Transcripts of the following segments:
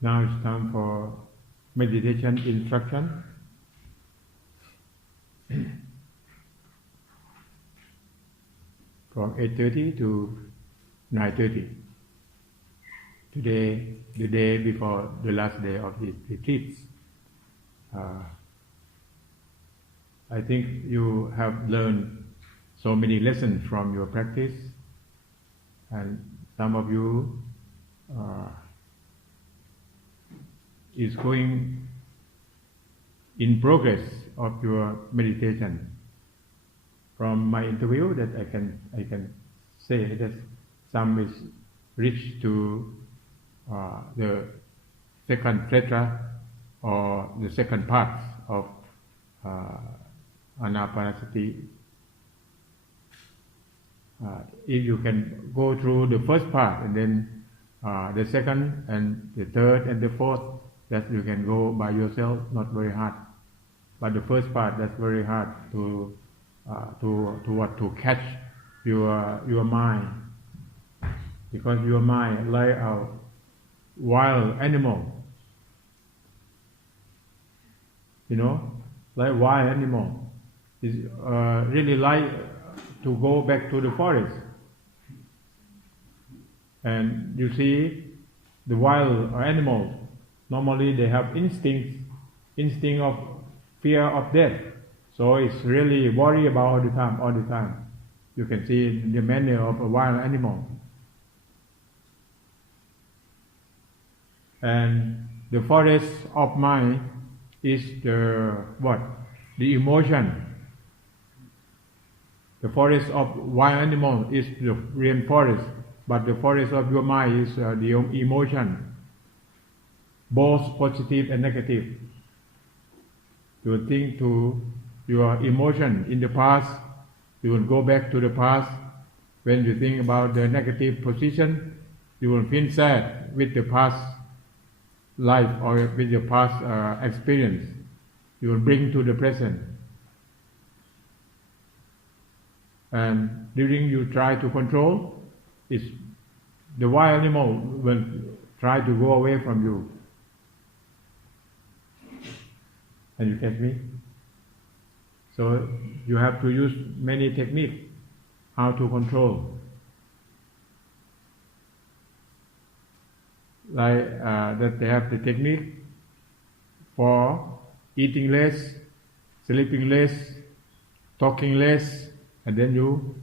Now it's time for meditation instruction. From 8:30 to 9:30. Today, the day before the last day of the retreat. I think you have learned so many lessons from your practice, and some of you is going in progress of your meditation. From my interview, that I can say that some is reached to the second tetra or the second part of Anapanasati. If you can go through the first part and then the second and the third and the fourth, that you can go by yourself, not very hard. But the first part, that's very hard to catch your mind, because your mind like a wild animal, like wild animal is really like to go back to the forest. And you see the wild animals, normally they have instinct of fear of death. So it's really worry about all the time. You can see the manner of a wild animal. And the forest of mind is the emotion. The forest of wild animal is the real forest, but the forest of your mind is the emotion, both positive and negative. You think to your emotion in the past, you will go back to the past. When you think about the negative position, you will feel sad with the past life or with your past experience. You will bring to the present. And during you try to control, the wild animal will try to go away from you. And you get me? So you have to use many techniques how to control. Like that they have the technique for eating less, sleeping less, talking less, and then you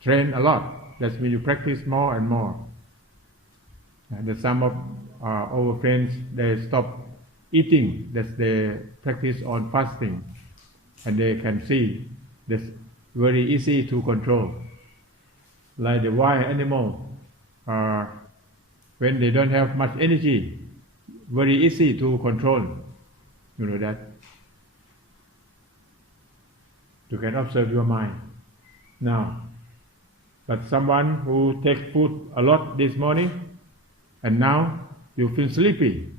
train a lot. That means you practice more and more. And some of our friends, they stop eating, that they practice on fasting, and they can see that's very easy to control. Like the wild animal, when they don't have much energy, very easy to control. You know that? You can observe your mind now. But someone who takes food a lot this morning, and now you feel sleepy,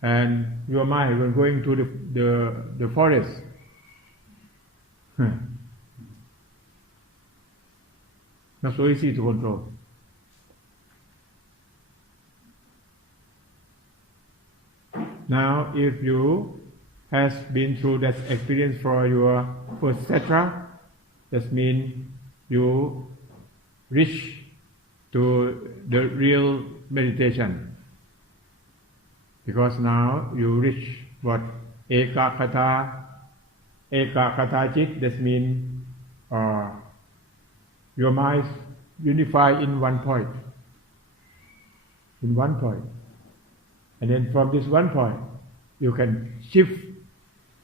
and your mind will going to the forest. Not so easy to control. Now, if you has been through that experience for your first tetra, that means you reach to the real meditation. Because now you reach what ekakata chit, that means your mind unified in one point. And then from this one point, you can shift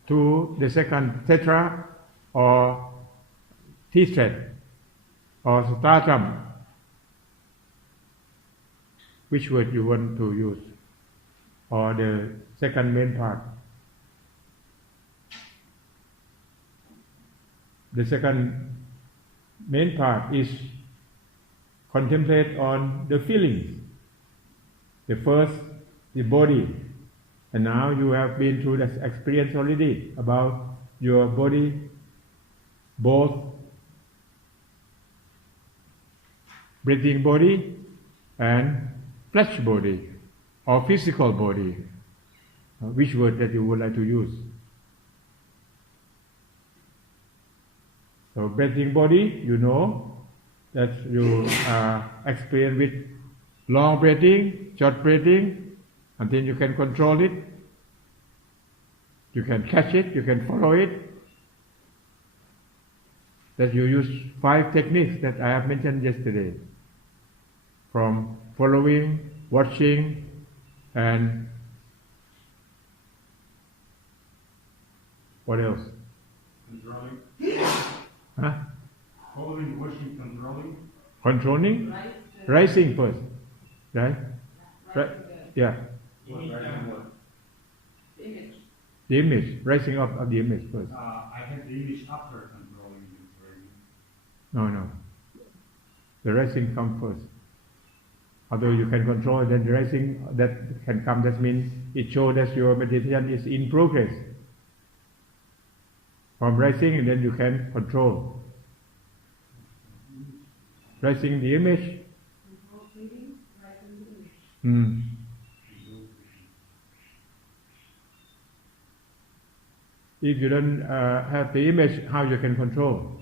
to the second tetra or tetrad or stratum. Which word you want to use? Or the second main part. The second main part is contemplate on the feelings. The first, the body. And now you have been through that experience already about your body, both breathing body and flesh body, or physical body? Which word that you would like to use? So breathing body, you know that you experience with long breathing, short breathing, and then you can control it. You can catch it, you can follow it. That you use 5 techniques that I have mentioned yesterday. From following, watching, and what else? Controlling. Huh? Following, watching, controlling. Controlling? Rising first. Right? Right? Yeah. The image. Rising up of the image first. I have the image after controlling. No. The rising comes first. Although you can control, then the rising that can come, that means it shows that your meditation is in progress. From rising, and then you can control. Rising the image. If you don't have the image, how you can control?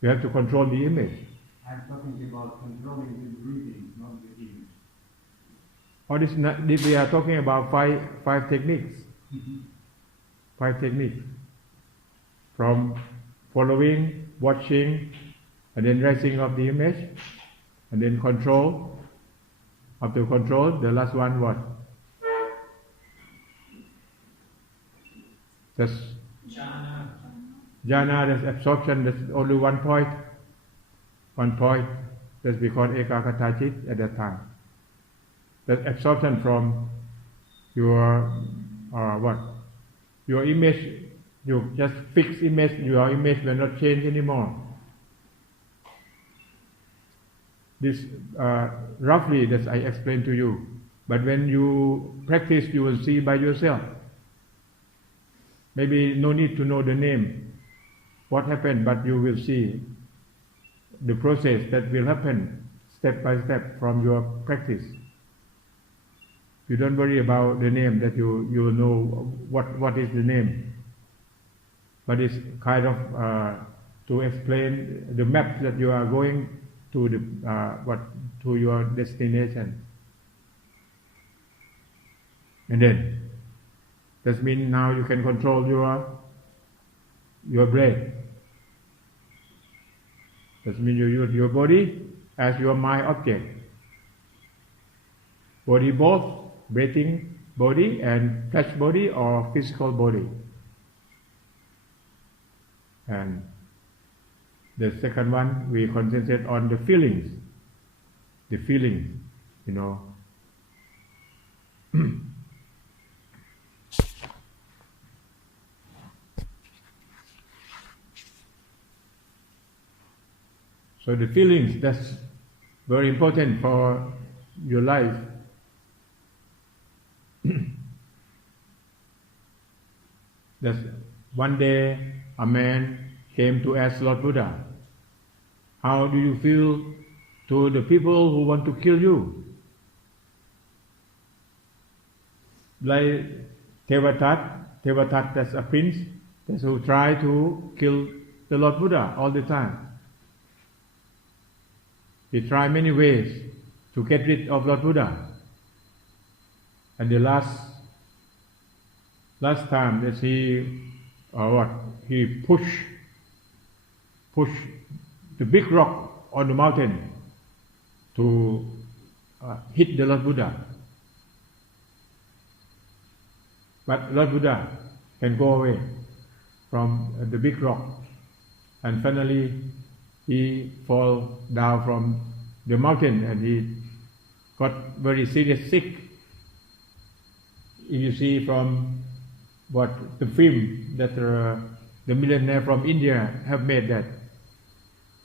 You have to control the image. I'm talking about controlling the breathing, not the image. Or this not, we are talking about five techniques. 5 techniques. From following, watching, and then rising of the image, and then control. After control, the last one what? Just jhana. Jhana, that's absorption, that's only one point. One point, that's because ekagata chit at that time. That's absorption from your what? Your image, you just fix image, your image will not change anymore. This roughly that I explained to you. But when you practice, you will see by yourself. Maybe no need to know the name, what happened, but you will see the process that will happen step by step from your practice. You don't worry about the name, that you know what is the name. But it's kind of to explain the map that you are going to to your destination. And then that means now you can control your breath. That means you use your body as your mind object. Body both, breathing body and flesh body or physical body. And the second one, we concentrate on the feelings. The feeling, you know. So the feelings, that's very important for your life. That's one day a man came to ask Lord Buddha, how do you feel to the people who want to kill you? Like Tevatat, that's a prince, that's who try to kill the Lord Buddha all the time. He tried many ways to get rid of Lord Buddha. And the last time that he pushed the big rock on the mountain to hit the Lord Buddha. But Lord Buddha can go away from the big rock, and finally he fall down from the mountain and he got very serious sick. If you see from what the film that the millionaire from India have made that,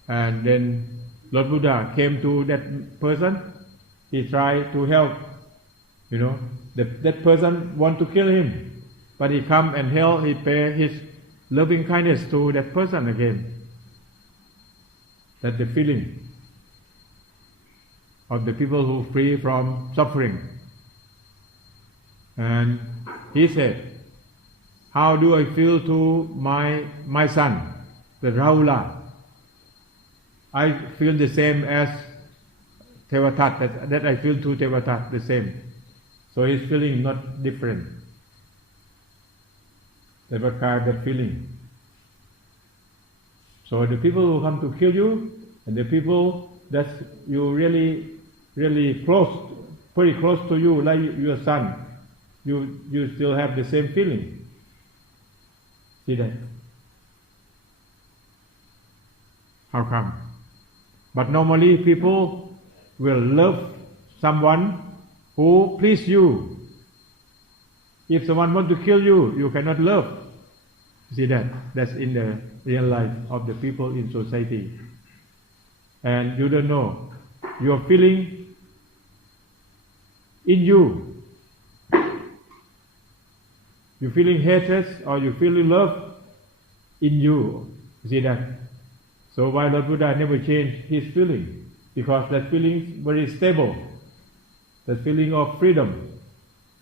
and then Lord Buddha came to that person, he tried to help, that person want to kill him, but he come and help, he pay his loving kindness to that person again. That's the feeling of the people who free from suffering. And he said, how do I feel to my son, the Rahula? I feel the same as Tevatat, that I feel to Tevatat, the same. So his feeling not different. That what kind of feeling. So the people who come to kill you, and the people that you really close, very close to you, like your son, you still have the same feeling. See that? How come? But normally people will love someone who please you. If someone wants to kill you, you cannot love. See that? That's in the real life of the people in society. And you don't know. Your feeling in you. You feeling hatred or you feeling love in you. See that? So why Lord Buddha never changed his feeling? Because that feeling is very stable. That feeling of freedom.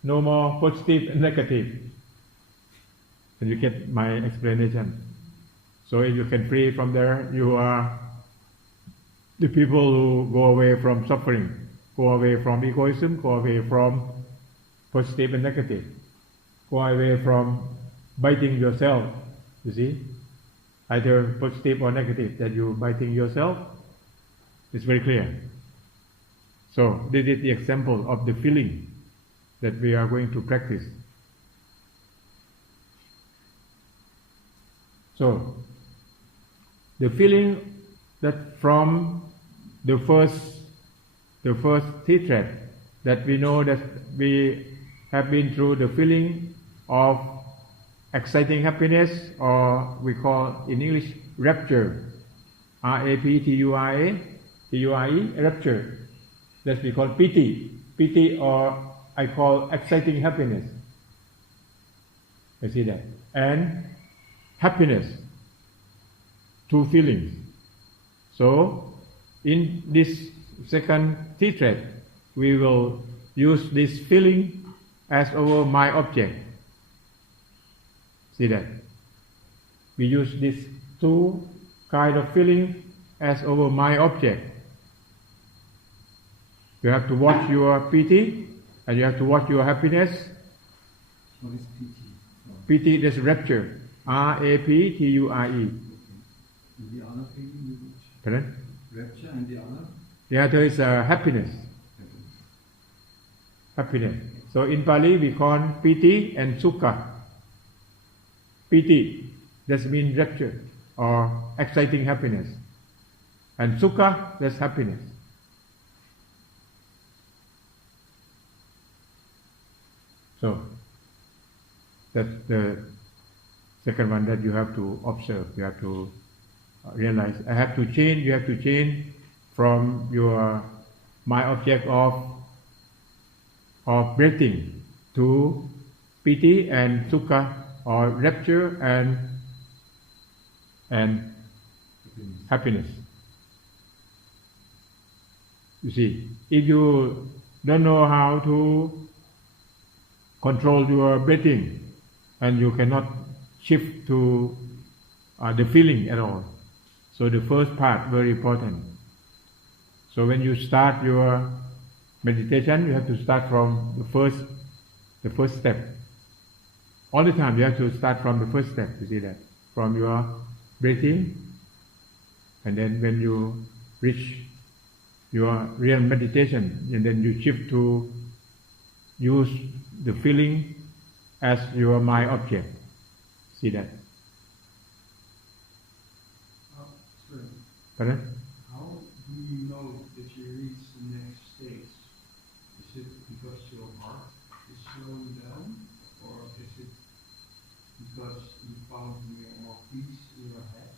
No more positive and negative. And you get my explanation. So if you can free from there, you are the people who go away from suffering, go away from egoism, go away from positive and negative, go away from biting yourself, you see, either positive or negative, that you biting yourself. It's very clear. So this is the example of the feeling that we are going to practice. So the feeling that from the first teaching, that we know that we have been through the feeling of exciting happiness, or we call in English rapture, R-A-P-T-U-R-E, rapture. That we call piti, or I call exciting happiness. You see that? And happiness, two feelings. So in this second teaching, we will use this feeling as our mind object. See that? We use these two kind of feeling as our mind object. You have to watch your piti and you have to watch your happiness. What is piti? Piti is rapture. R-A-P-T-U-R-E. And the other feeling? Pardon? Rapture and the other? The other is happiness. Happiness. So in Pali we call piti and sukha. Piti, that means rapture or exciting happiness. And sukha, that's happiness. So that's the second one that you have to observe. You have to realize. You have to change from your mind object of breathing to piti and sukha, or rapture and happiness. You see, if you don't know how to control your breathing, and you cannot shift to the feeling at all. So the first part, very important. So when you start your meditation, you have to start from the first step. All the time you have to start from the first step, you see that? From your breathing, and then when you reach your real meditation, and then you shift to use the feeling as your mind object. See that? Pardon? How do you know that you reach the next stage? Is it because your heart is slowing down, or is it because you found more peace in your head?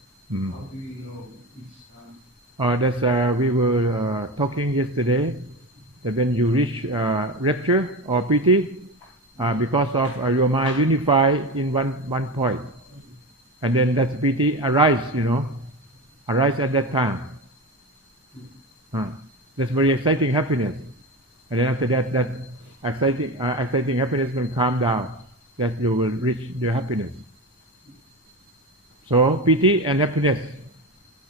How do you know each time? We were talking yesterday that when you reach rapture or piti, because of your mind unify in one point, and then that piti arise at that time. That's very exciting happiness, and then after that exciting happiness will calm down, that you will reach the happiness. So piti and happiness,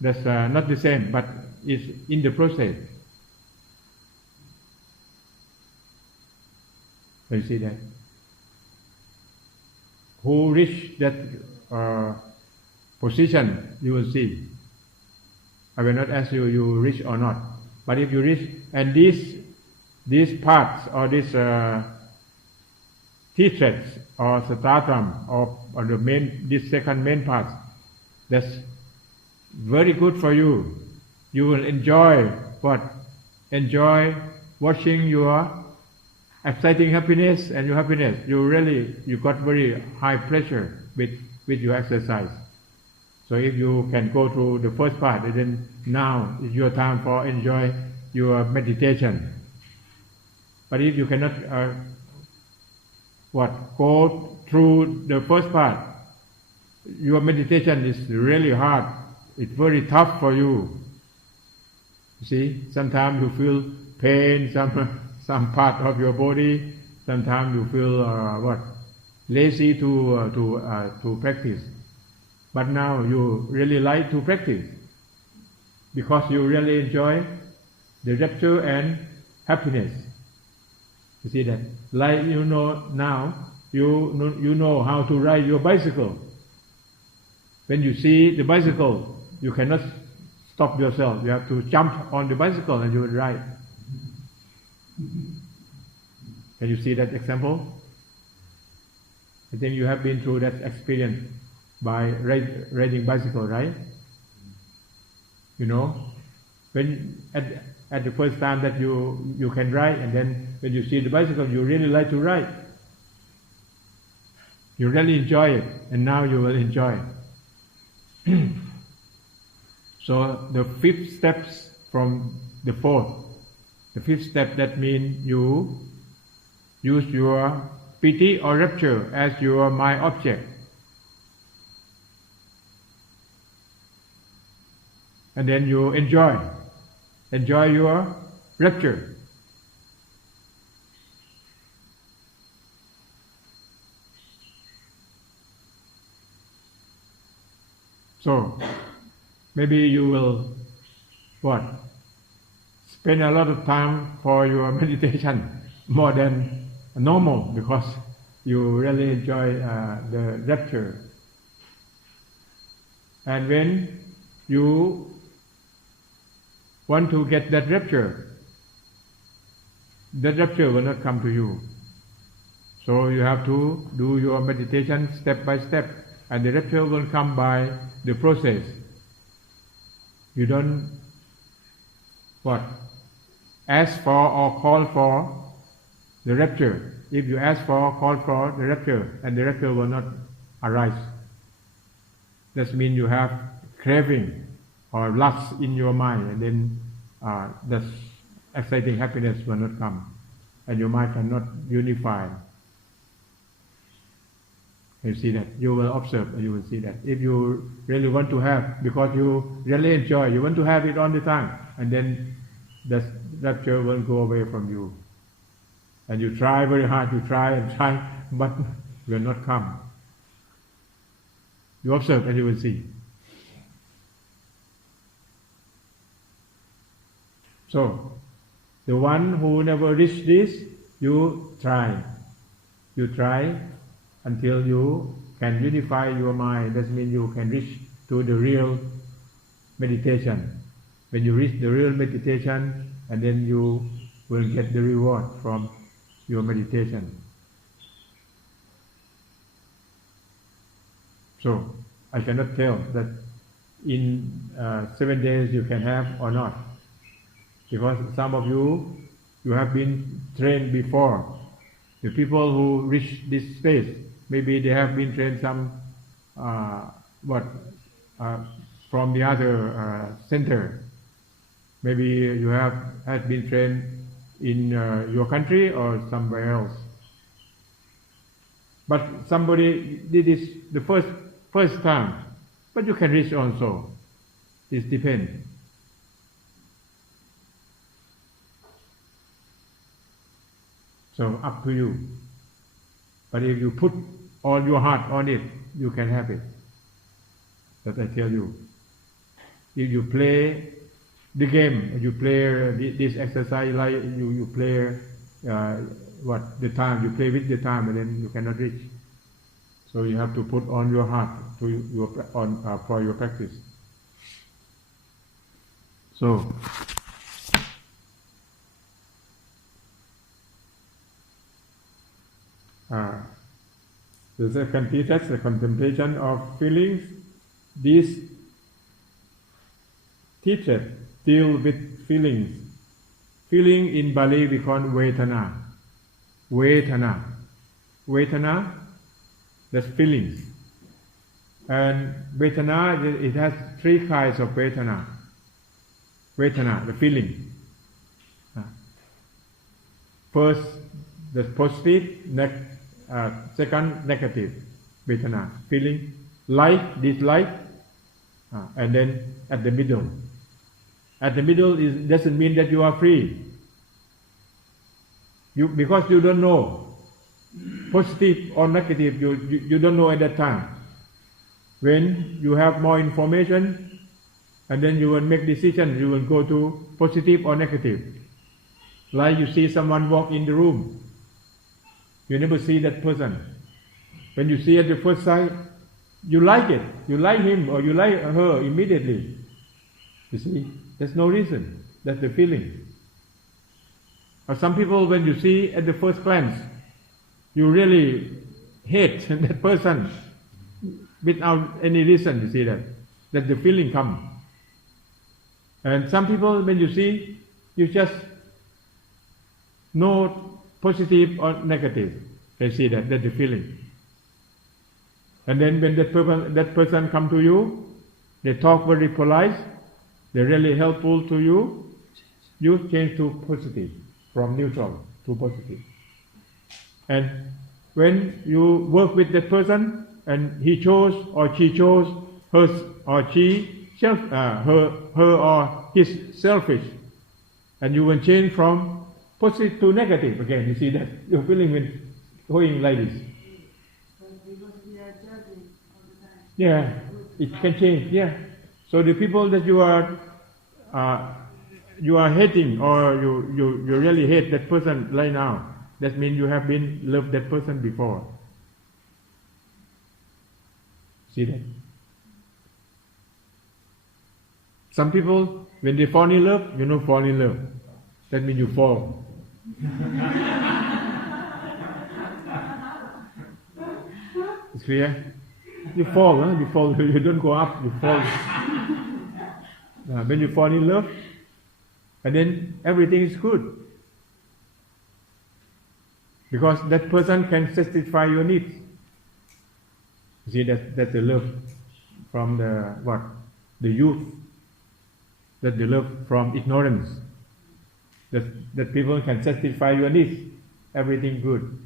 that's not the same, but it's in the process. You see that? Who reach that position, you will see. I will not ask you reach or not, but if you reach, and these parts or these T-threads or stratum or the main, this second main part, that's very good for you. You will enjoy what? Enjoy watching your exciting happiness and your happiness. You got very high pleasure with your exercise. So if you can go through the first part, then now is your time for enjoy your meditation. But if you cannot go through the first part, your meditation is really hard. It's very tough for you. You see, sometimes you feel pain, some part of your body. Sometimes you feel lazy to practice. But now you really like to practice because you really enjoy the rapture and happiness. You see that? Like you know now, you know how to ride your bicycle. When you see the bicycle, you cannot stop yourself. You have to jump on the bicycle and you will ride. Can you see that example? I think you have been through that experience by riding bicycle, right? You know, when at the first time that you can ride, and then when you see the bicycle, you really like to ride. You really enjoy it, and now you will enjoy it. So the fifth steps from the fourth. The fifth step, that means you use your piti or rapture as your mind object. And then you enjoy your rapture. So maybe you will spend a lot of time for your meditation, more than normal, because you really enjoy the rapture. And when you want to get that rapture will not come to you. So you have to do your meditation step by step, and the rapture will come by the process. You don't ask for or call for the rapture. If you ask for or call for the rapture, and the rapture will not arise, that means you have craving or lust in your mind, and then that exciting happiness will not come, and your mind cannot unify. You see that? You will observe and you will see that. If you really want to have, because you really enjoy, you want to have it all the time, and then the rapture will go away from you. And you try very hard, you try and try, but it will not come. You observe and you will see. So, the one who never reached this, you try. You try until you can unify your mind. That means you can reach to the real meditation. When you reach the real meditation, and then you will get the reward from your meditation. So, I cannot tell that in 7 days you can have or not. Because some of you have been trained before. The people who reach this space, maybe they have been trained from the other center. Maybe you had been trained in your country or somewhere else. But somebody did this the first time, but you can reach also. It depends. So up to you. But if you put all your heart on it, you can have it. That I tell you. If you play the game, you play this exercise like you play the time, you play with the time, and then you cannot reach. So you have to put on your heart for your practice. So the second teaching, the contemplation of feelings. This teacher deal with feelings. Feeling in Bali we call Vedana. Vedana. Vedana, that's feelings. And Vedana, it has three kinds of Vedana. Vedana, the feeling. First, the positive, second, negative. Vedana, feeling, like, dislike, and then at the middle. At the middle doesn't mean that you are free. Because you don't know positive or negative, you don't know at that time. When you have more information, and then you will make decisions, you will go to positive or negative. Like you see someone walk in the room, you never see that person. When you see at the first sight, you like it, you like him or you like her immediately. You see, there's no reason. That's the feeling. Or some people, when you see at the first glance, you really hate that person without any reason. You see that the feeling comes. And some people, when you see, you just know positive or negative. They see that's the feeling. And then when that person come to you, they talk very polite, they're really helpful to you, you change to positive, from neutral to positive. And when you work with that person, and he chose or she chose her or his selfish, and you will change from positive to negative again. You see that your feeling will going like this. Because we are judging all the time. Yeah, it can change. Yeah. So the people that you are hating, or you really hate that person right now, that means you have been loved that person before. See that? Some people, when they fall in love, fall in love. That means you fall. It's clear? You fall, huh? You fall. You don't go up. You fall. When you fall in love, and then everything is good, because that person can satisfy your needs. You see, that's the love from the youth. That's the love from ignorance. That people can satisfy your needs, everything good.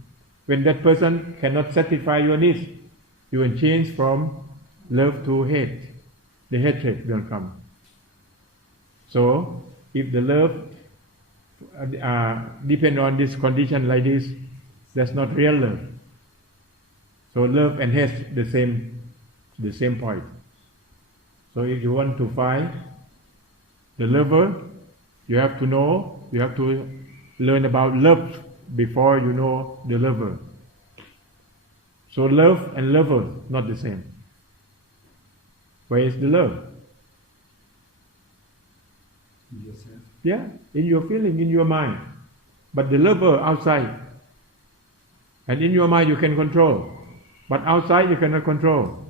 When that person cannot satisfy your needs, you will change from love to hate. The hatred will come. So, if the love depend on this condition like this, that's not real love. So love and hate the same point. So if you want to find the lover, you have to learn about love before you know the lover. So love and lover, not the same. Where is the love? In yourself. Yeah, in your feeling, in your mind. But the lover outside. And in your mind you can control. But outside you cannot control.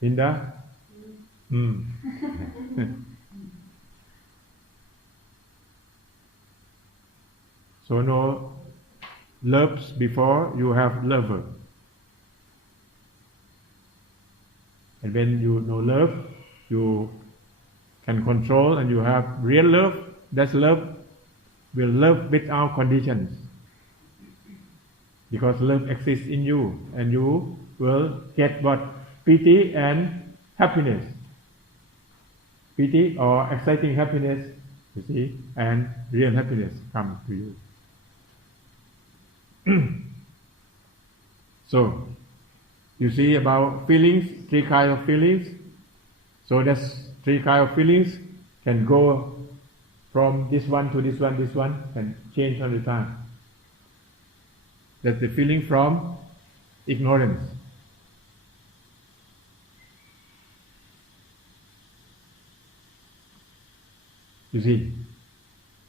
Linda? So no loves before you have lover. And when you know love, you can control and you have real love. That's love. Will love without conditions. Because love exists in you, and you will get what? Pity and happiness. Pity or exciting happiness You see, and real happiness comes to you. So, you see about feelings, 3 kinds of feelings. So that's 3 kinds of feelings can go from this one to this one, can change all the time. That's the feeling from ignorance. You see,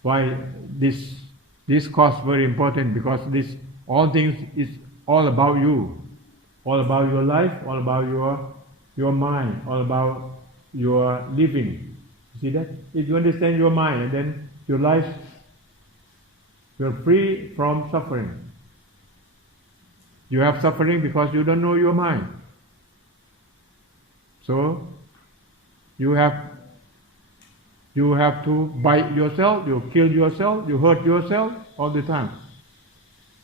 why this course very important, because this all things is all about you, all about your life, all about your mind, all about your living. You see that? If you understand your mind, then your life, you're free from suffering. You have suffering because you don't know your mind. So you have to bite yourself, you kill yourself, you hurt yourself all the time.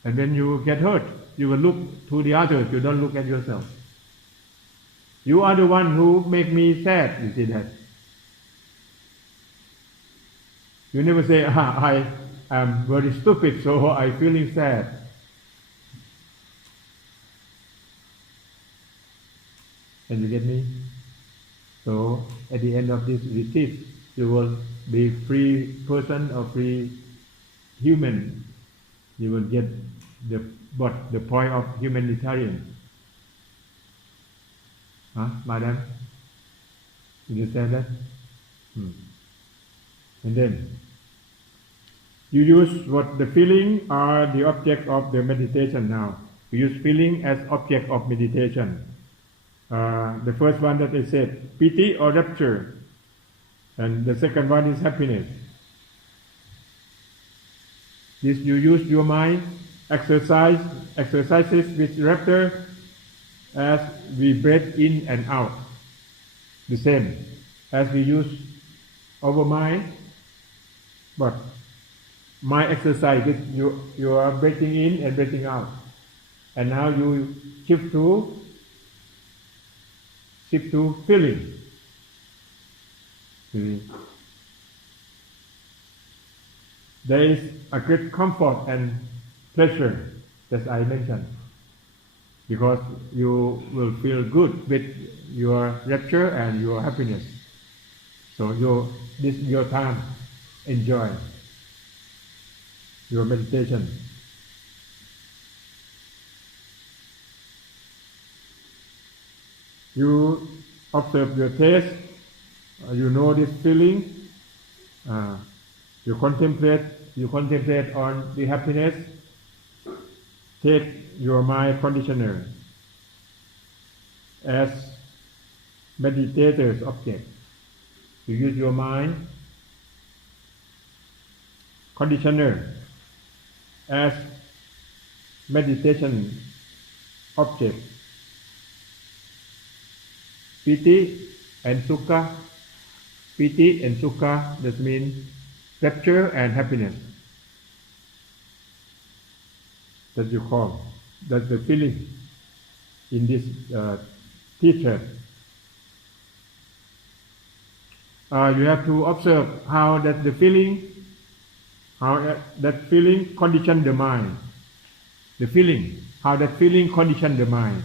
And when you get hurt, you will look to the others, you don't look at yourself. You are the one who make me sad, you see that. You never say, I am very stupid, so I'm feeling sad. Can you get me? So at the end of this retreat, you will be free person or free human. You will get the point of humanitarian. Huh, madam? Did you say that? And then you use what the feeling are the object of the meditation now. You use feeling as object of meditation. The first one that I said, pity or rapture. And the second one is happiness. This you use your mind, exercises with rapture as we breathe in and out. The same as we use our mind, but mind exercise is you are breathing in and breathing out. And now you shift to feeling. There is a great comfort and pleasure, as I mentioned, because you will feel good with your rapture and your happiness. So this is your time, enjoy your meditation. You observe your taste, you know this feeling, you contemplate on the happiness. Take your mind conditioner as meditator's object. You use your mind conditioner as meditation object. Piti and sukha. Piti and sukha, that means rapture and happiness. That you call. That's the feeling in this teacher. You have to observe how that feeling condition the mind. The feeling, how that feeling condition the mind.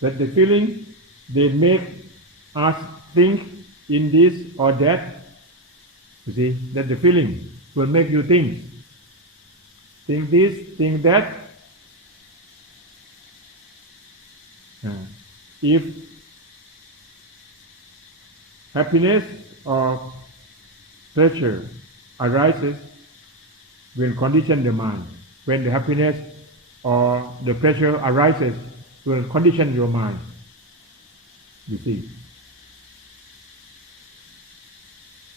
That the feeling, they make us think in this or that. You see, that the feeling will make you think. Think this, think that. If happiness or pleasure arises, will condition the mind. When the happiness or the pleasure arises, will condition your mind. You see.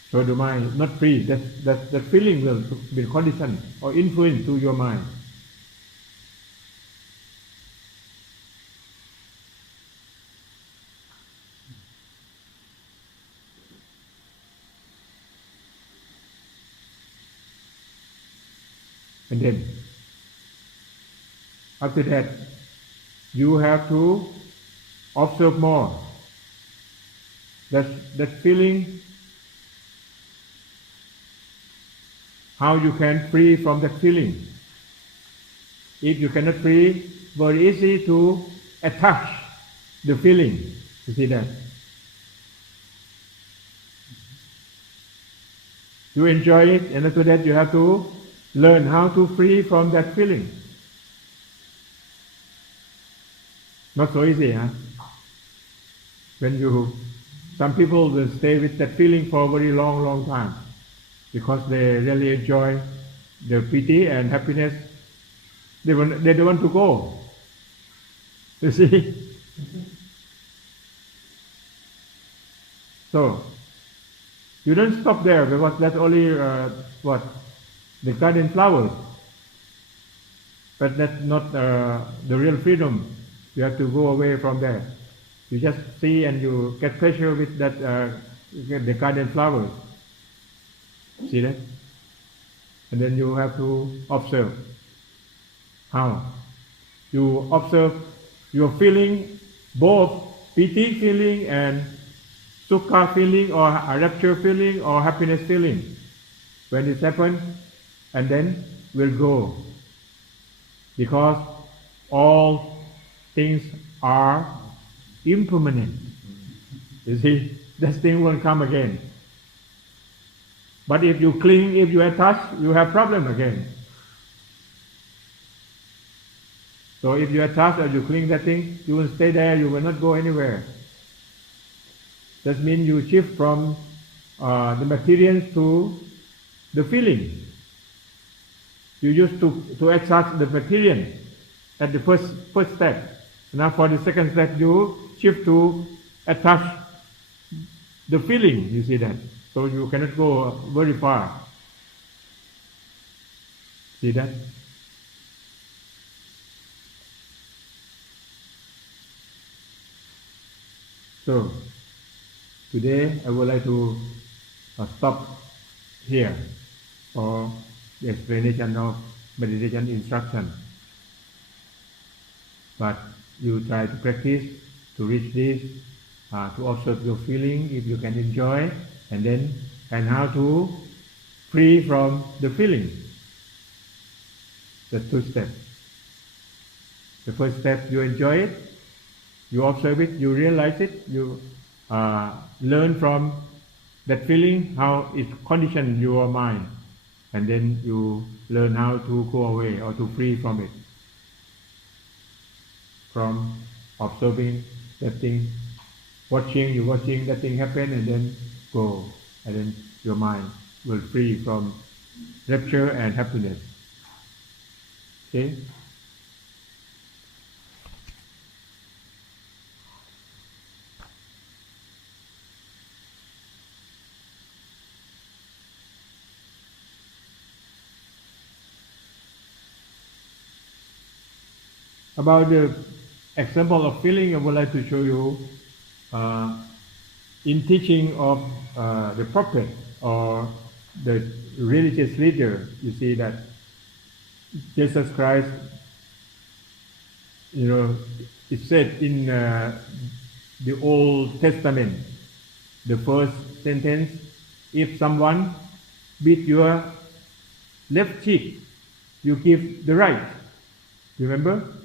So the mind not free. That feeling will be conditioned or influence to your mind. And then After that, you have to observe more. That feeling, how you can free from that feeling. If you cannot free, very easy to attach the feeling. You see that? You enjoy it, and after that you have to learn how to free from that feeling. Not so easy, huh? Some people will stay with that feeling for a very long time because they really enjoy the pity and happiness. They don't want to go. You see? So, you don't stop there because that's only the garden flowers. But that's not the real freedom. You have to go away from there. You just see and you get pleasure with that the garden flowers. See that? And then you have to observe. How? You observe your feeling, both pity feeling and sukha feeling or rapture feeling or happiness feeling. When it happens, and then will go. Because all things are impermanent. You see, that thing won't come again. But if you cling, if you attach, you have problem again. So if you attach or you cling that thing, you will stay there, you will not go anywhere. That means you shift from the materials to the feeling. You used to attach the material at the first step. Now for the second step, you shift to attach the feeling, you see that. So you cannot go very far. See that? So, today I would like to stop here for the explanation of meditation instruction. But you try to practice to reach this, to observe your feeling if you can enjoy, and how to free from the feeling. The two steps. The first step, you enjoy it, you observe it, you realize it, you learn from that feeling how it conditions your mind, and then you learn how to go away or to free from it. From observing that thing, you watching that thing happen, and then go, and then your mind will free from rapture and happiness. Okay? About the example of feeling, I would like to show you in teaching of the prophet or the religious leader. You see that Jesus Christ, it said in the Old Testament, the first sentence, if someone beat your left cheek, you give the right. Remember?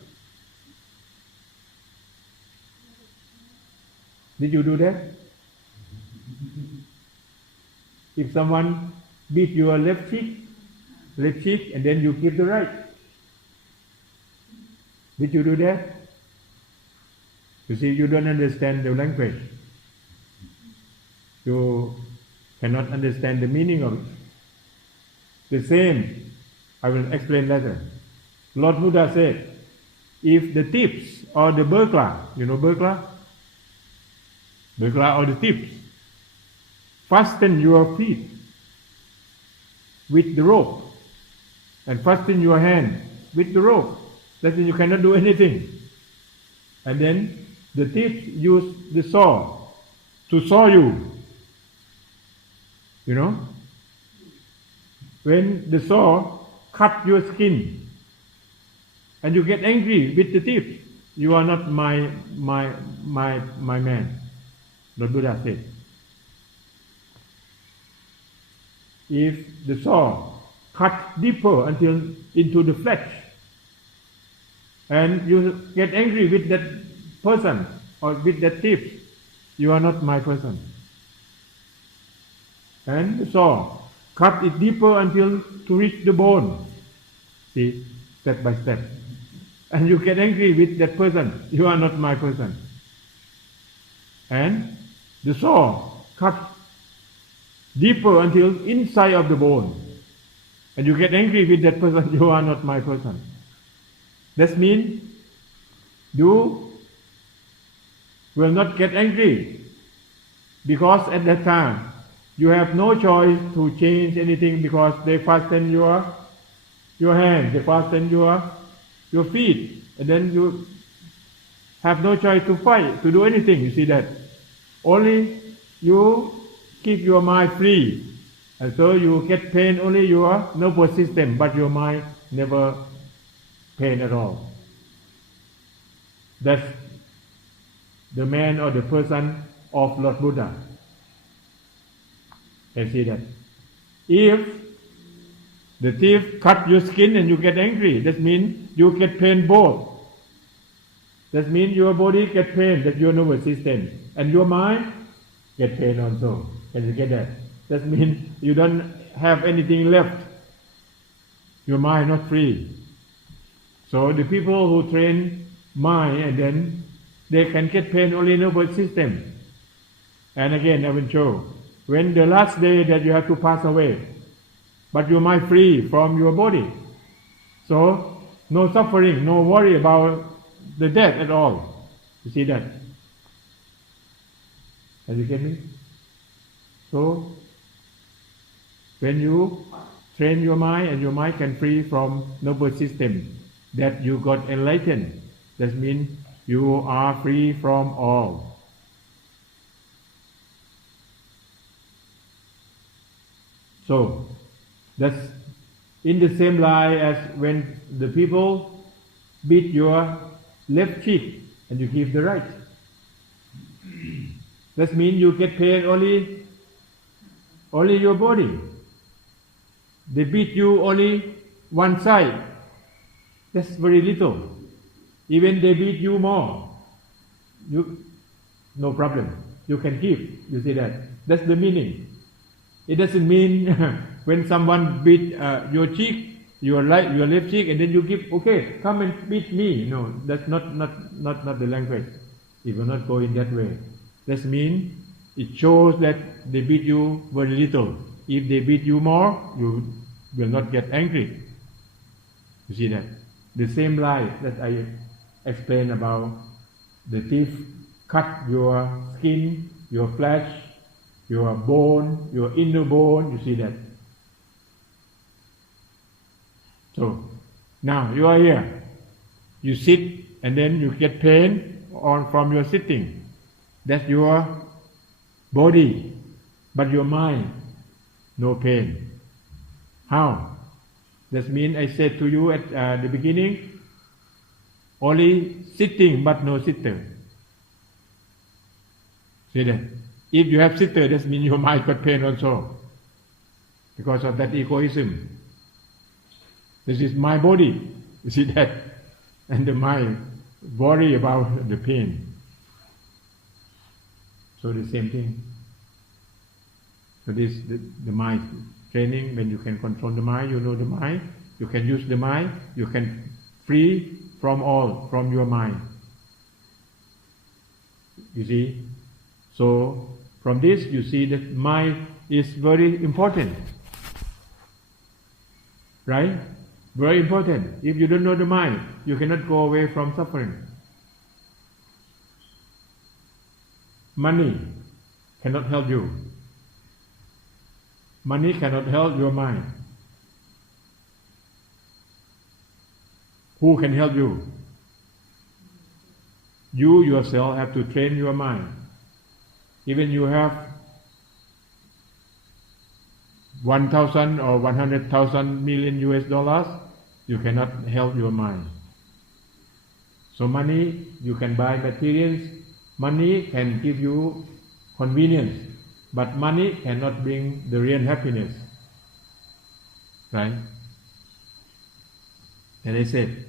Did you do that? If someone beat your left cheek, and then you give the right. Did you do that? You see, you don't understand the language. You cannot understand the meaning of it. The same, I will explain later. Lord Buddha said, if the thieves or the burglar, burglar or the thieves, fasten your feet with the rope and fasten your hand with the rope, that means you cannot do anything. And then the thieves use the saw to saw you. When the saw cut your skin and you get angry with the thief, you are not my man. Lord Buddha said. If the saw cut deeper until into the flesh, and you get angry with that person or with that thief, you are not my person. And the saw cut it deeper until to reach the bone. See, step by step. And you get angry with that person, you are not my person. And the saw cut deeper until inside of the bone. And you get angry with that person, you are not my person. That means you will not get angry, because at that time you have no choice to change anything, because they fasten your hand, they fasten your feet, and then you have no choice to fight, to do anything. You see that? Only you keep your mind free, and so you get pain only your nervous system, but your mind never pain at all. That's the man or the person of Lord Buddha. Can see that? If the thief cut your skin and you get angry, that means you get pain both. That means your body get pain, that's your nervous system, and your mind get pain also. Can you get that? That means you don't have anything left. Your mind not free. So the people who train mind, and then they can get pain only nervous system. And again, I will show. When the last day that you have to pass away, but your mind free from your body. So no suffering, no worry about the death at all. You see that? Have you get me? So when you train your mind and your mind can free from nervous system, that you got enlightened. That means you are free from all. So that's in the same line as when the people beat your left cheek and you give the right. That means you get pain only your body. They beat you only one side. That's very little. Even they beat you more, no problem. You can give. You see that? That's the meaning. It doesn't mean when someone beat your cheek, your left cheek, and then you give, okay, come and beat me. No, that's not the language. It will not go in that way. That means it shows that they beat you very little. If they beat you more, you will not get angry. You see that? The same lie that I explained about the thief cut your skin, your flesh, your bone, your inner bone. You see that? So now you are here. You sit and then you get pain from your sitting. That's your body, but your mind, no pain. How? That means I said to you at the beginning, only sitting but no sitter. See that? If you have sitter, that means your mind got pain also, because of that egoism. This is my body. You see that? And the mind worry about the pain. So the same thing. So this the mind training. When you can control the mind, you know the mind. You can use the mind. You can free from all, from your mind. You see? So from this you see that mind is very important. Right? Very important. If you don't know the mind, you cannot go away from suffering. Money cannot help you. Money cannot help your mind. Who can help you? You yourself have to train your mind. Even you have 1,000 or 100,000 million US dollars, you cannot help your mind. So money, you can buy materials, money can give you convenience, but money cannot bring the real happiness. Right? And I said,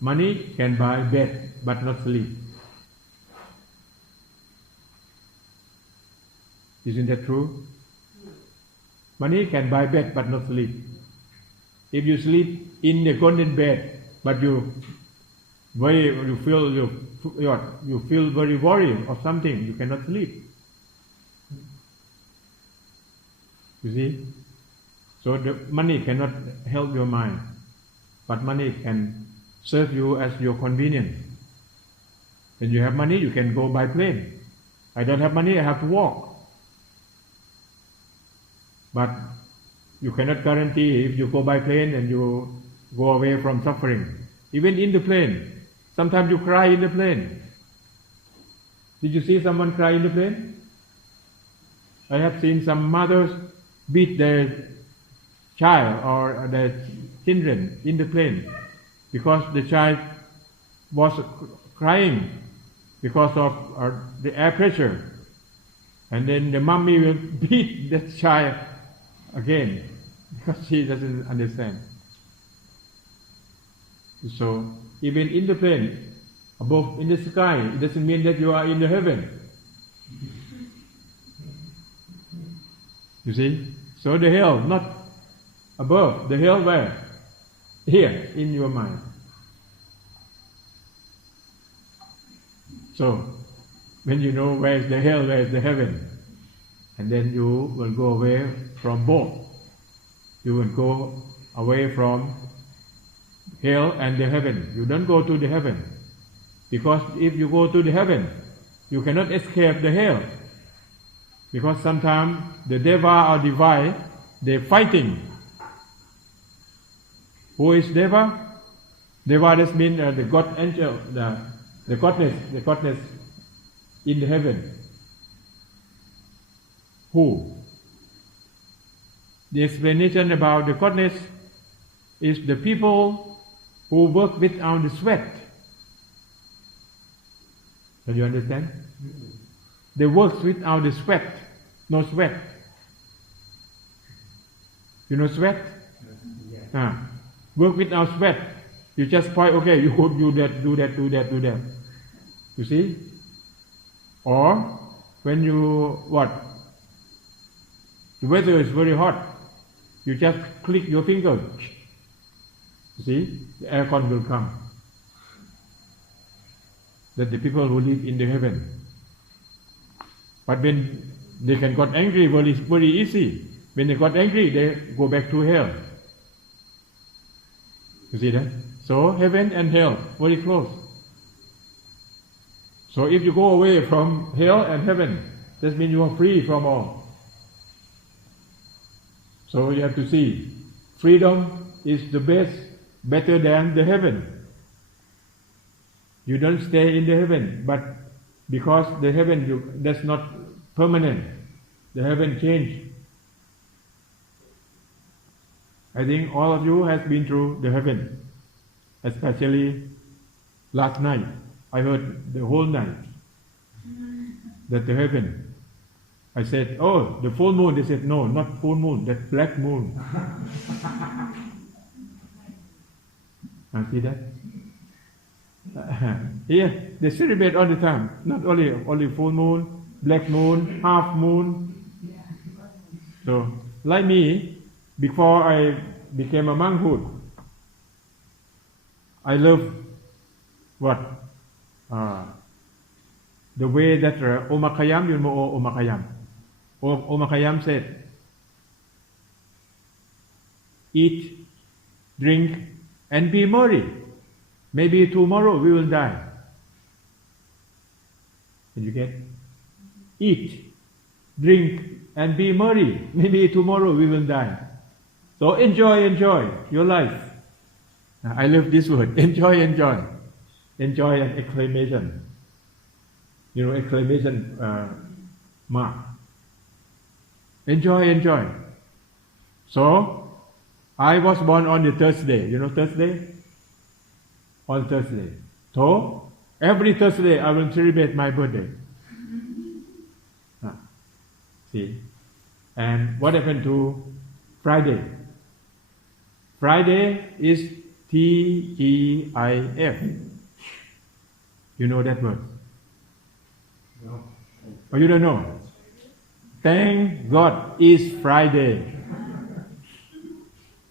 money can buy bed, but not sleep. Isn't that true? Money can buy bed, but not sleep. If you sleep in the golden bed, but you feel very worried or something, you cannot sleep. You see? So the money cannot help your mind, but money can serve you as your convenience. When you have money, you can go by plane. I don't have money, I have to walk. But you cannot guarantee if you go by plane and you go away from suffering. Even in the plane, sometimes you cry in the plane. Did you see someone cry in the plane? I have seen some mothers beat their child or their children in the plane because the child was crying because of the air pressure. And then the mommy will beat the child again because she doesn't understand. So even in the plane, above in the sky, it doesn't mean that you are in the heaven. You see? So the hell, not above, the hell where? Here, in your mind. So, when you know where is the hell, where is the heaven, and then you will go away from both. You will go away from hell and the heaven. You don't go to the heaven. Because if you go to the heaven, you cannot escape the hell. Because sometimes the Deva or divine, they're fighting. Who is Deva? Deva does mean the God angel, the godness in the heaven. Who? The explanation about the godness is the people who work without the sweat. Do you understand? They work without the sweat, no sweat. You know sweat? Work without sweat. You just point, okay, you could do that. You see? Or when you the weather is very hot, you just click your finger. You see? The aircon will come. That the people who live in the heaven. But when they can got angry, well, it's very easy. When they got angry, they go back to hell. You see that? So heaven and hell, very close. So if you go away from hell and heaven, that means you are free from all. So you have to see, freedom is the best, better than the heaven. You don't stay in the heaven, but because the heaven, that's not permanent. The heaven change. I think all of you has been through the heaven, especially last night. I heard the whole night that the heaven. I said, oh, the full moon. They said, no, not full moon, that's black moon. I see that? Here, they celebrate all the time. Not only full moon, black moon, half moon. So, like me, before I became a monkhood, I love the way that Omakayam, you know Omakayam. Omakayam said, eat, drink, and be merry. Maybe tomorrow we will die. Did you get? Eat, drink, and be merry. Maybe tomorrow we will die. So enjoy your life. I love this word. Enjoy. Enjoy an exclamation. You know, exclamation mark. Enjoy. So, I was born on the Thursday. You know Thursday? On Thursday. So every Thursday I will celebrate my birthday. See, and what happened to Friday? Friday is TGIF. You know that word? No. Oh, you don't know? Thank God it's Friday.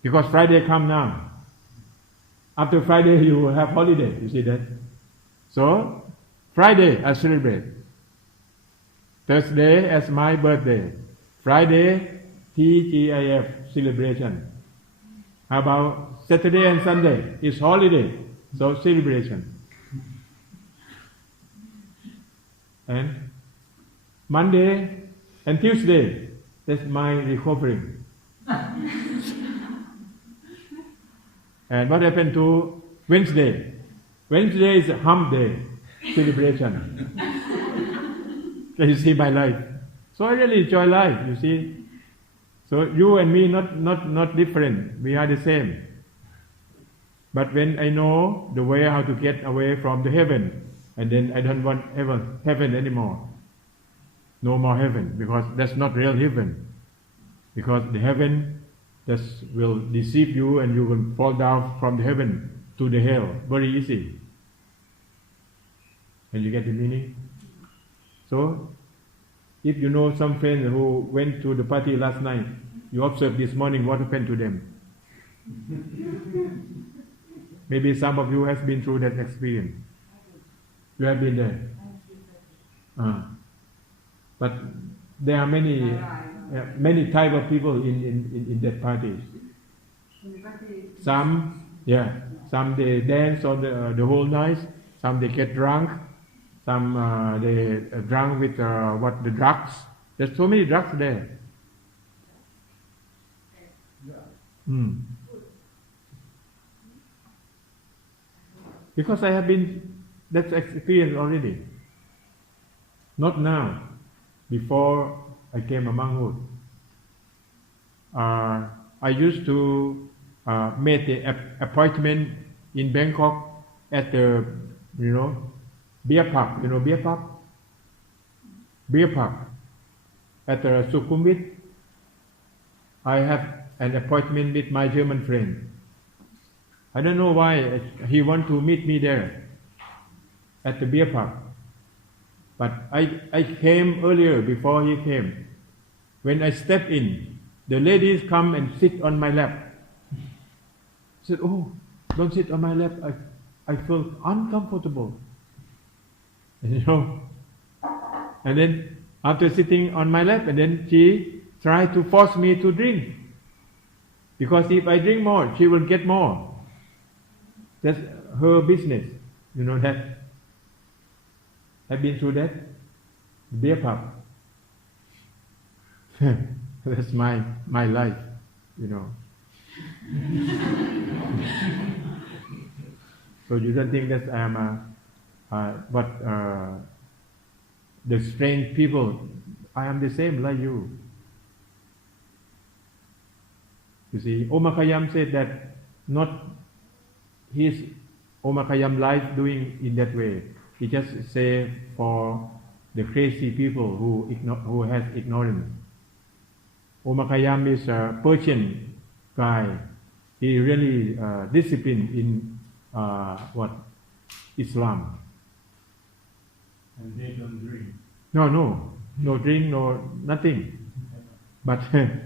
Because Friday come now. After Friday you will have holiday, you see that? So, Friday I celebrate. Thursday as my birthday. Friday, TGIF celebration. How about Saturday and Sunday? It's holiday, so celebration. And Monday and Tuesday, that's my recovery. And what happened to Wednesday? Wednesday is a hump day celebration. Can you see my life? So I really enjoy life, you see. So you and me not different. We are the same. But when I know the way how to get away from the heaven, and then I don't want heaven anymore. No more heaven, because that's not real heaven. Because the heaven just will deceive you and you will fall down from the heaven to the hell. Very easy. And you get the meaning? So, if you know some friends who went to the party last night, you observe this morning what happened to them. Maybe some of you have been through that experience. You have been there. But there are many type of people in that party. Some they dance on the whole night. Some they get drunk. Some they drunk with the drugs. There's so many drugs there. Because I have been that experience already. Not now. Before I came a monkhood, I used to make the appointment in Bangkok at the beer pub. You know beer pub? Beer pub at the Sukhumvit. I have an appointment with my German friend. I don't know why he want to meet me there at the beer pub. But I came earlier before he came. When I stepped in, the ladies come and sit on my lap. I said, "Oh, don't sit on my lap. I feel uncomfortable." And then after sitting on my lap, and then she tried to force me to drink. Because if I drink more, she will get more. That's her business. You know that? I've been through that. Beer pub. That's my life, So you don't think that I am the strange people. I am the same like you. You see, Omar Khayyam said that not his Omar Khayyam life doing in that way. He just say for the crazy people who has ignorance. Omar Khayyam is a Persian guy. He really disciplined in Islam. And they don't drink. No drink, no nothing. But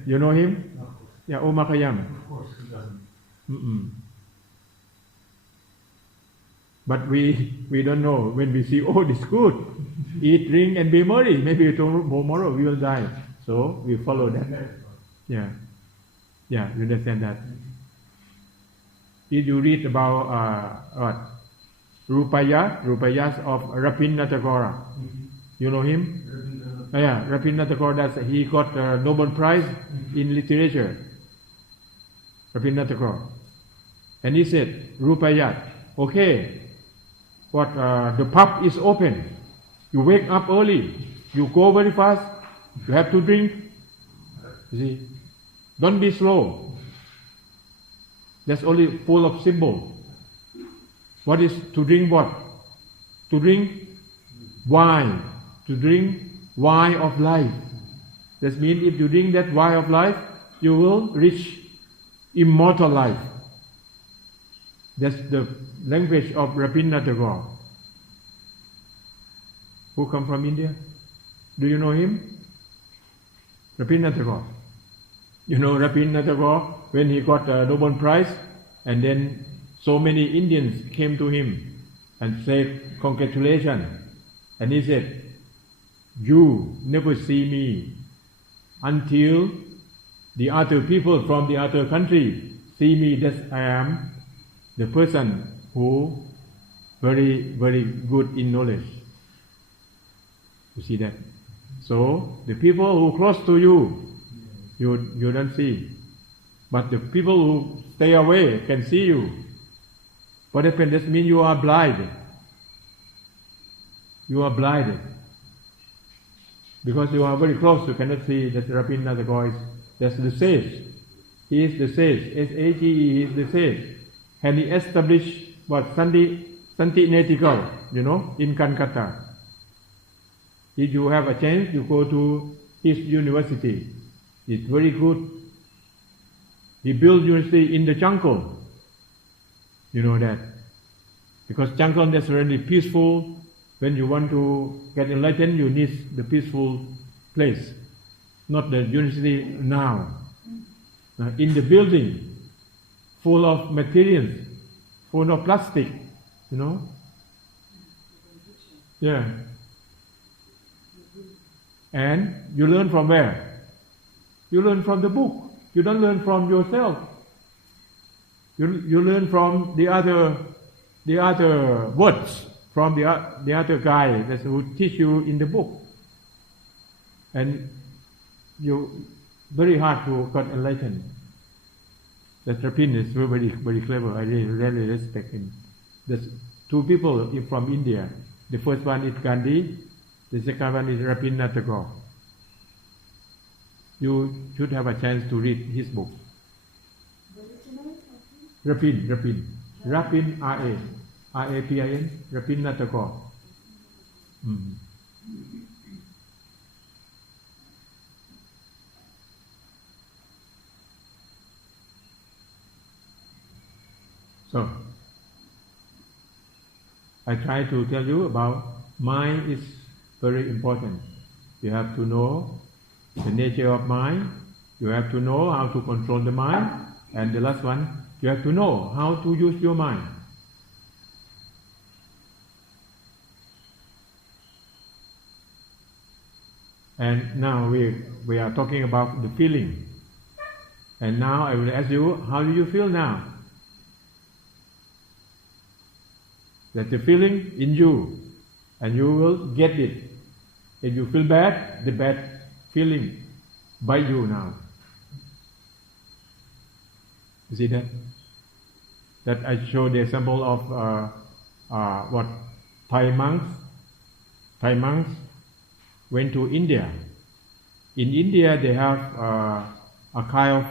you know him? Of course. Yeah, Omar Khayyam. Of course he doesn't. But we don't know. When we see, oh, this good, eat, drink, and be merry. Maybe tomorrow we will die. So we follow that. Yeah, you understand that. Did you read about Rupayas of Rabindranath Tagore? You know him? Rabindranath Tagore. He got a Nobel Prize in literature. Rabindranath Tagore, and he said, Rupayat, okay. The pub is open. You wake up early. You go very fast. You have to drink. You see, don't be slow. That's only full of symbol. What is to drink? What? to drink wine, to drink wine of life. That means if you drink that wine of life, you will reach immortal life. That's the language of Rabindranath Tagore. Who come from India? Do you know him? Rabindranath Tagore. You know Rabindranath Tagore, when he got a Nobel Prize, and then so many Indians came to him and said, congratulations. And he said, you never see me until the other people from the other country see me that I am the person who very, very good in knowledge. You see that? So the people who close to you, you don't see. But the people who stay away can see you. What happens? That means you are blind. You are blinded. Because you are very close, you cannot see that Rabindranath Tagore is, that's the sage. He is the sage. S-A-G-E, he is the sage. And he established what? Santi-Neti-ko, in Calcutta. If you have a chance, you go to his university. It's very good. He built university in the jungle. You know that. Because jungle is really peaceful. When you want to get enlightened, you need the peaceful place. Not the university now. In the building, full of materials, full of plastic, Yeah. And you learn from where? You learn from the book. You don't learn from yourself. You learn from the other words, from the other guy that who teach you in the book. And you very hard to get enlightened. That Rapin is very, very clever. I really respect him. There's two people from India. The first one is Gandhi. The second one is Rabindranath Tagore. You should have a chance to read his book. Rapin, R-A-P-I-N, Rabindranath Tagore. So, I try to tell you about mind is very important. You have to know the nature of mind. You have to know how to control the mind. And the last one, you have to know how to use your mind. And now we are talking about the feeling. And now I will ask you, how do you feel now? That's the feeling in you, and you will get it. If you feel bad, the bad feeling by you now. You see that? That I show the example of what Thai monks went to India. In India, they have a kind of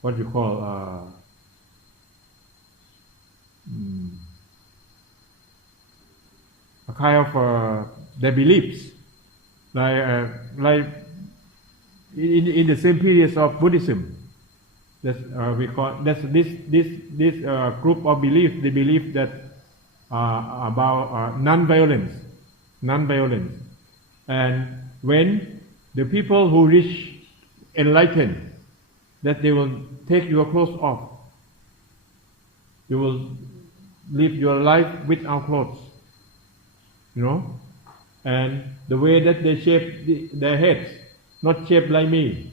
what you call a kind of their beliefs, like in the same period of Buddhism. That's we call that's this group of belief. They believe that about non-violence, and when the people who reach enlightened, that they will take your clothes off. You will live your life without clothes. And the way that they shape their heads, not shaped like me,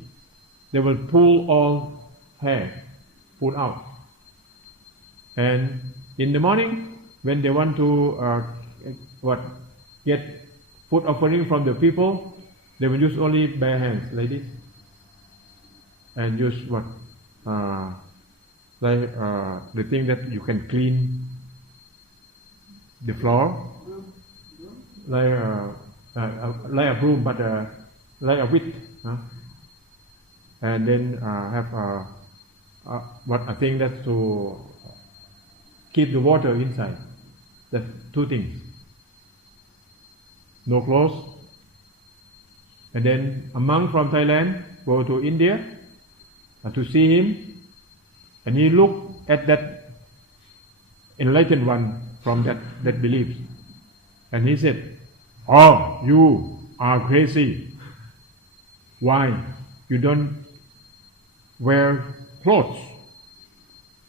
they will pull all hair, pull out. And in the morning, when they want to get food offering from the people, they will use only bare hands like this, and use the thing that you can clean the floor. Like a broom, but like a whip, and then have a thing that's to keep the water inside. That's two things. No clothes. And then a monk from Thailand go to India to see him, and he looked at that enlightened one from that belief, and he said, "Oh, you are crazy. Why you don't wear clothes?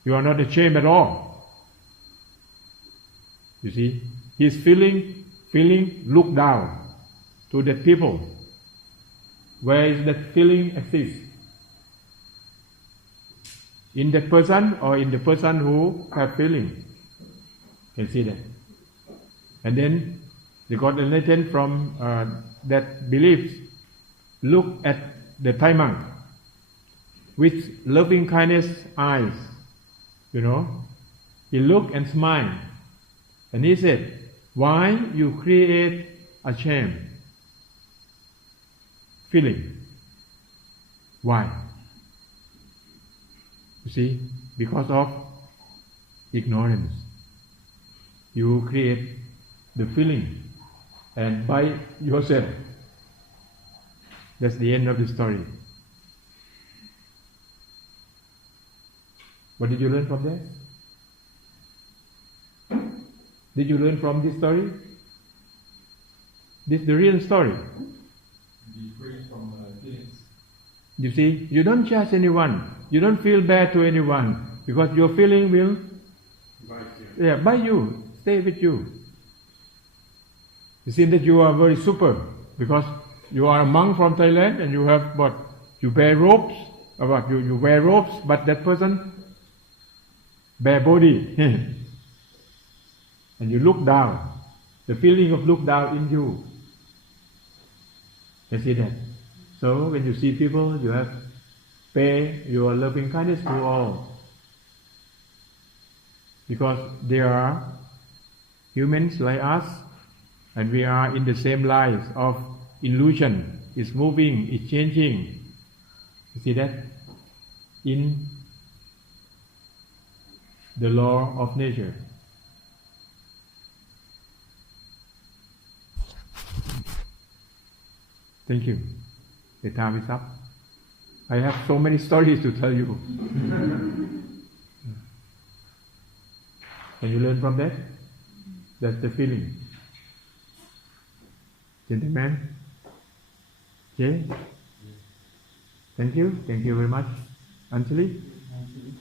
You are not ashamed at all." You see, he's feeling looked down to the people. Where is that feeling exists? In that person or in the person who have feeling? You can see that. And then they got enlightened from that belief. Look at the Thai monk with loving kindness eyes. You know, he looked and smiled, and he said, "Why you create a shame feeling? Why? You see, because of ignorance. You create the feeling, and by yourself." That's the end of the story. What did you learn from that? Did you learn from this story? This is the real story. Be free from feelings. You see, you don't judge anyone. You don't feel bad to anyone, because your feeling will by you, stay with you. You see that you are very super, because you are a monk from Thailand and you have what? You wear robes, or what? You wear robes, but that person bare body. And you look down. The feeling of look down in you. You see that? So when you see people, you have pay your loving kindness to all. Because they are humans like us, and we are in the same lives of illusion. It's moving, it's changing. You see that? In the law of nature. Thank you. The time is up. I have so many stories to tell you. Can you learn from that? That's the feeling. Gentlemen? Okay? Thank you. Thank you very much. Anjali? Anjali.